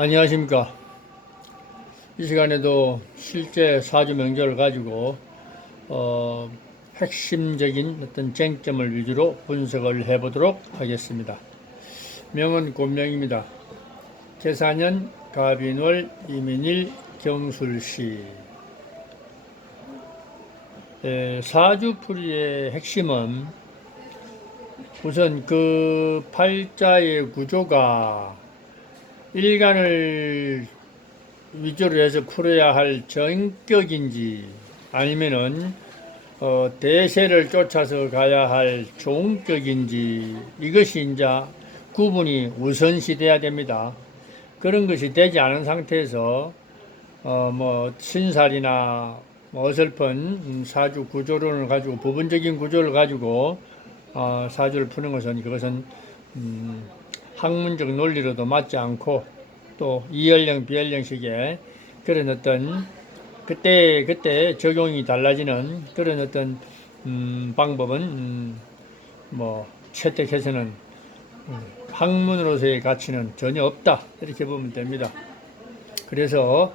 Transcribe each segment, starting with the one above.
안녕하십니까. 이 시간에도 실제 사주 명절을 가지고 핵심적인 어떤 쟁점을 위주로 분석을 해보도록 하겠습니다. 명은 곤명입니다. 계사년 갑인월 이민일 경술시. 사주풀이의 핵심은 우선 그 팔자의 구조가 일간을 위주로 해서 풀어야 할 전격인지 아니면은 대세를 쫓아서 가야 할 종격인지 이것이 이제 구분이 우선시 돼야 됩니다. 그런 것이 되지 않은 상태에서 신살이나 어설픈 사주 구조론을 가지고 부분적인 구조를 가지고 사주를 푸는 것은 그것은 학문적 논리로도 맞지 않고 또 이연령 비연령식의 그런 어떤 그때 적용이 달라지는 그런 어떤 방법은 채택해서는 학문으로서의 가치는 전혀 없다 이렇게 보면 됩니다. 그래서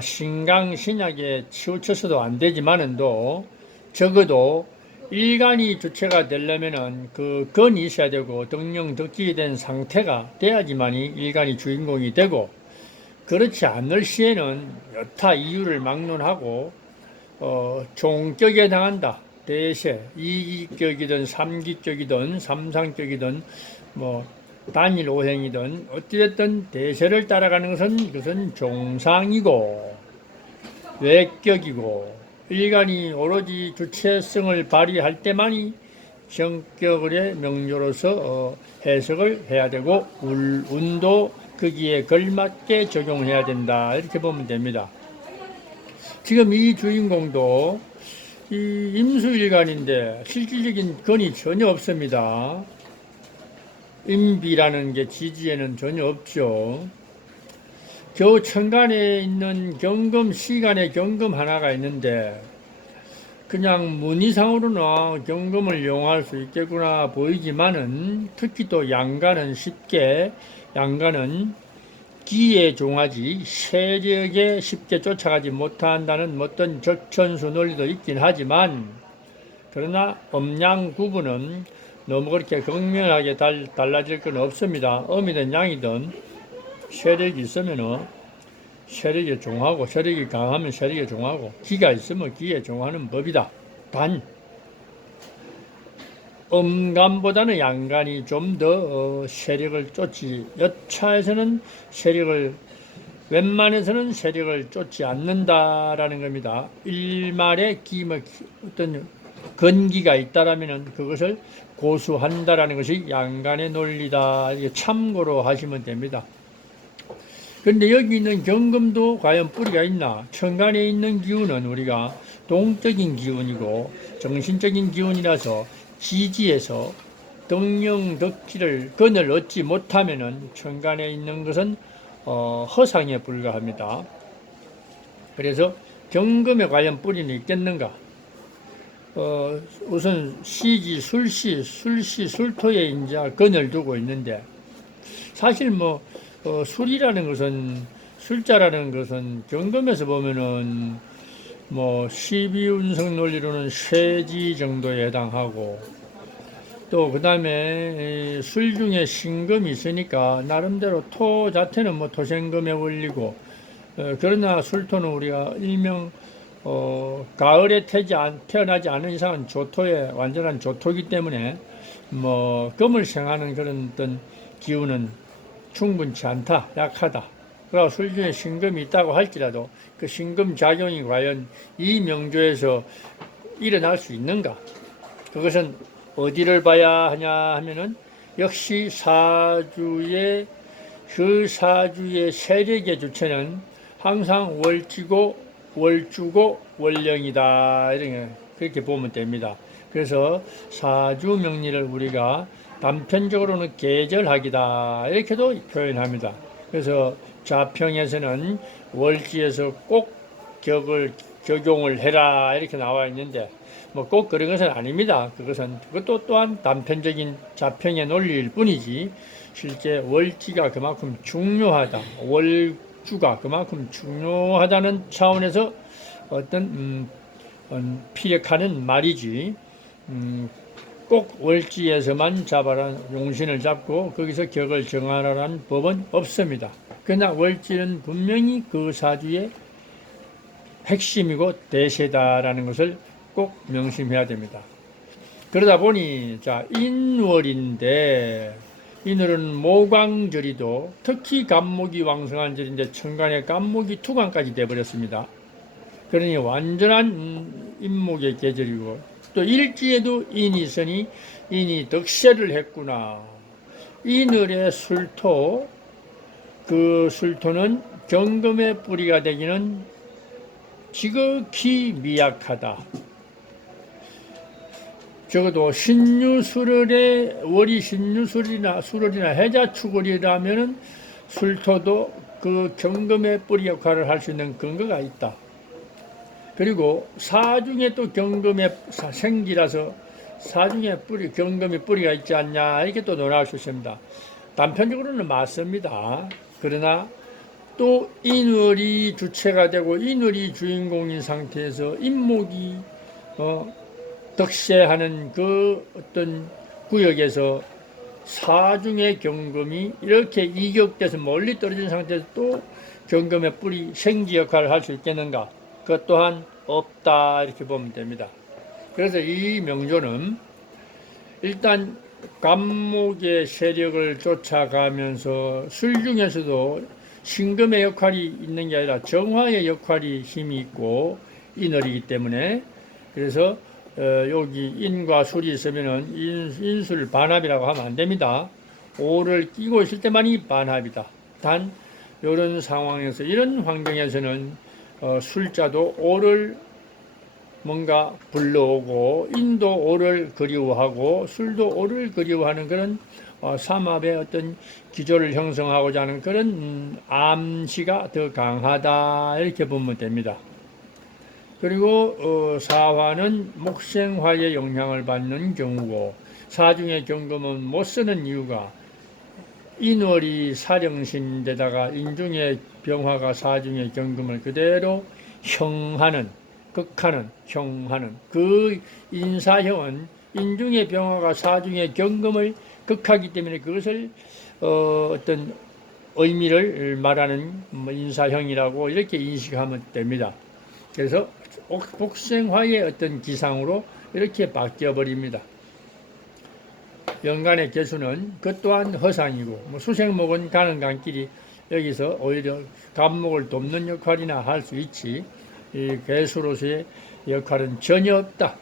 신강신약에 치우쳐서도 안 되지만은도 적어도 일간이 주체가 되려면은 그 건이 있어야 되고 덕령덕직이 된 상태가 돼야지만이 일간이 주인공이 되고, 그렇지 않을 시에는 여타 이유를 막론하고 종격에 해당한다. 대세, 이기격이든 삼기격이든 삼상격이든 단일 오행이든 어찌됐든 대세를 따라가는 것은 그것은 종상이고 외격이고, 일간이 오로지 주체성을 발휘할 때만이 정격의 명료로서 해석을 해야 되고 운도 거기에 걸맞게 적용해야 된다 이렇게 보면 됩니다. 지금 이 주인공도 이 임수일간인데 실질적인 건이 전혀 없습니다. 임비라는 게 지지에는 전혀 없죠. 겨우 천간에 있는 경금, 시간에 경금 하나가 있는데 그냥 문의상으로는 경금을 이용할 수 있겠구나 보이지만은, 특히 또 양간은 기에 종하지 세력에 쉽게 쫓아가지 못한다는 어떤 적천수 논리도 있긴 하지만, 그러나 음양 구분은 너무 그렇게 극명하게 달라질 건 없습니다. 음이든 양이든 세력이 있으면은 세력에 종하고, 세력이 강하면 세력에 종하고, 기가 있으면 기에 종하는 법이다. 단 음간보다는 양간이 좀 더 세력을 쫓지, 여차에서는 웬만해서는 세력을 쫓지 않는다라는 겁니다. 일말에 어떤 건기가 있다라면은 그것을 고수한다라는 것이 양간의 논리다. 이게 참고로 하시면 됩니다. 그런데 여기 있는 경금도 과연 뿌리가 있나? 천간에 있는 기운은 우리가 동적인 기운이고 정신적인 기운이라서 지지에서 덕령덕지를 건을 얻지 못하면은 천간에 있는 것은 허상에 불과합니다. 그래서 경금에 과연 뿌리는 있겠는가? 우선 시지 술토에 이제 건을 두고 있는데, 사실 술자라는 것은 경금에서 보면은 12운석 논리로는 쇠지 정도에 해당하고, 또 그 다음에 술 중에 신금이 있으니까 나름대로 토 자체는 토생금에 올리고, 그러나 술토는 우리가 일명 가을에 태어나지 않은 이상은 조토에 완전한 조토기 때문에 금을 생하는 그런 어떤 기운은 충분치 않다, 약하다. 그리고 술 중에 신금이 있다고 할지라도 그 신금 작용이 과연 이 명조에서 일어날 수 있는가? 그것은 어디를 봐야 하냐 하면은 역시 그 사주의 세력의 주체는 항상 월주고 월령이다, 이렇게 그렇게 보면 됩니다. 그래서 사주 명리를 우리가 단편적으로는 계절학이다 이렇게도 표현합니다. 그래서 자평에서는 월지에서 꼭 적용을 해라 이렇게 나와 있는데, 꼭 그런 것은 아닙니다. 그것도 또한 단편적인 자평의 논리일 뿐이지 실제 월지가 그만큼 중요하다. 월주가 그만큼 중요하다는 차원에서 어떤 피력하는 말이지. 꼭 월지에서만 잡아라 용신을 잡고 거기서 격을 정하라는 법은 없습니다. 그러나 월지는 분명히 그 사주의 핵심이고 대세다라는 것을 꼭 명심해야 됩니다. 그러다 보니 자 인월인데 인월은 모광절이도 특히 간목이 왕성한 절인데 천간에 간목이 투간까지 돼버렸습니다. 그러니 완전한 인목의 계절이고 또 일지에도 인이 있으니 인이 덕세를 했구나. 인월의 술토, 그 술토는 경금의 뿌리가 되기는 지극히 미약하다. 적어도 신유술월에 월이 신유술이나 수월이나 해자축월이라면은 술토도 그 경금의 뿌리 역할을 할 수 있는 근거가 있다. 그리고 사중에 또 경금의 생기라서 사중에 뿌리, 경금의 뿌리가 있지 않냐 이렇게 또 논할 수 있습니다. 단편적으로는 맞습니다. 그러나 또 인월이 주체가 되고 인월이 주인공인 상태에서 인목이 덕세하는 그 어떤 구역에서 사중의 경금이 이렇게 이격돼서 멀리 떨어진 상태에서 또 경금의 뿌리 생기 역할을 할 수 있겠는가? 그것 또한 없다 이렇게 보면 됩니다. 그래서 이 명조는 일단 간목의 세력을 쫓아가면서 술 중에서도 신금의 역할이 있는 게 아니라 정화의 역할이 힘이 있고 인월이기 때문에 그래서 여기 인과 술이 있으면은 인술 반합이라고 하면 안 됩니다. 오를 끼고 있을 때만이 반합이다. 단 이런 상황에서 이런 환경에서는 술자도 오를 뭔가 불러오고 인도 오를 그리워하고 술도 오를 그리워하는 그런 삼합의 어떤 기조를 형성하고자 하는 그런 암시가 더 강하다 이렇게 보면 됩니다. 그리고 사화는 목생화의 영향을 받는 경우고 사중의 경금은 못 쓰는 이유가 인월이 사령신인데다가 인중의 병화가 사중의 경금을 그대로 형하는 극하는 형하는 그 인사형은 인중의 병화가 사중의 경금을 극하기 때문에 그것을 어떤 의미를 말하는 인사형이라고 이렇게 인식하면 됩니다. 그래서 복생화의 어떤 기상으로 이렇게 바뀌어 버립니다. 연간의 개수는 그 또한 허상이고 수생목은 가는 간길이 여기서 오히려 간목을 돕는 역할이나 할 수 있지 이 개수로서의 역할은 전혀 없다.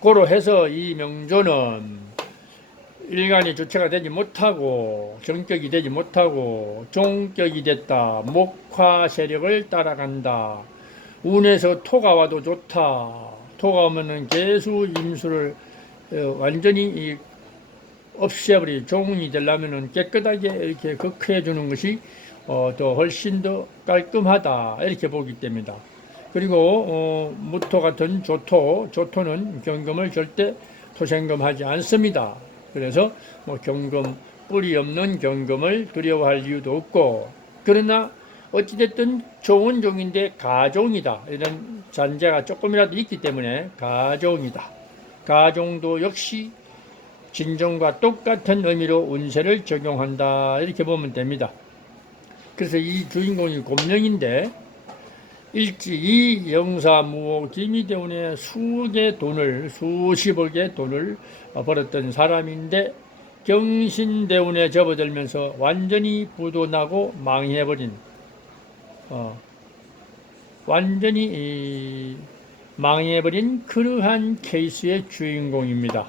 고로 해서 이 명조는 일간이 주체가 되지 못하고 정격이 되지 못하고 종격이 됐다. 목화 세력을 따라간다. 운에서 토가 와도 좋다. 토가 오면은 개수 임수를 완전히 없애버리 종이 되려면은 깨끗하게 이렇게 극해해 주는 것이 더 훨씬 더 깔끔하다 이렇게 보기 때문이다. 그리고 무토 같은 조토는 경금을 절대 토생금하지 않습니다. 그래서 경금 뿌리 없는 경금을 두려워할 이유도 없고 그러나 어찌됐든 좋은 종인데 가종이다 이런 잔재가 조금이라도 있기 때문에 가종이다. 가종도 역시 진종과 똑같은 의미로 운세를 적용한다 이렇게 보면 됩니다. 그래서 이 주인공이 곰령인데 일지 이 영사무호 기미대운에 수십억의 돈을 벌었던 사람인데 경신대운에 접어들면서 완전히 부도나고 망해버린 완전히 망해버린 그러한 케이스의 주인공입니다.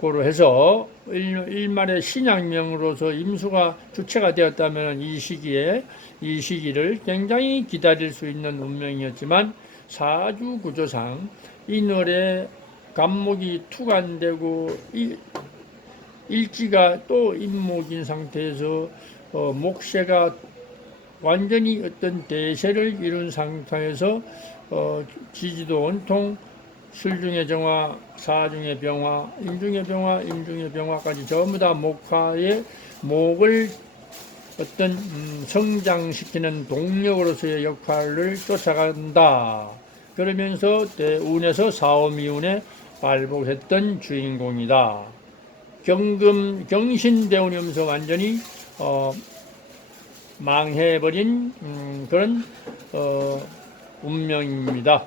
고로 해서 일말의 신약명으로서 임수가 주체가 되었다면 이 시기를 굉장히 기다릴 수 있는 운명이었지만 사주 구조상 인월에 간목이 투간되고 일지가 또 인목인 상태에서 목세가 완전히 어떤 대세를 이룬 상태에서 지지도 온통 술중의 정화, 사중의 병화, 임중의 병화, 임중의 병화까지 전부 다 목화의 목을 어떤 성장시키는 동력으로서의 역할을 쫓아간다. 그러면서 운에서 사오미운에 발복했던 주인공이다. 경신대운이면서 완전히 망해버린 그런 운명입니다.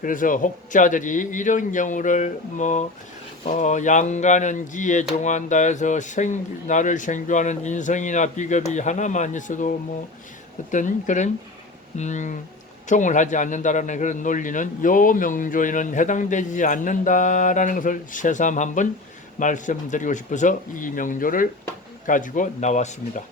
그래서 혹자들이 이런 경우를 양가는 기에 종한다 해서 나를 생존하는 인성이나 비겁이 하나만 있어도 어떤 그런 종을 하지 않는다라는 그런 논리는 요 명조에는 해당되지 않는다라는 것을 새삼 한번 말씀드리고 싶어서 이 명조를 가지고 나왔습니다.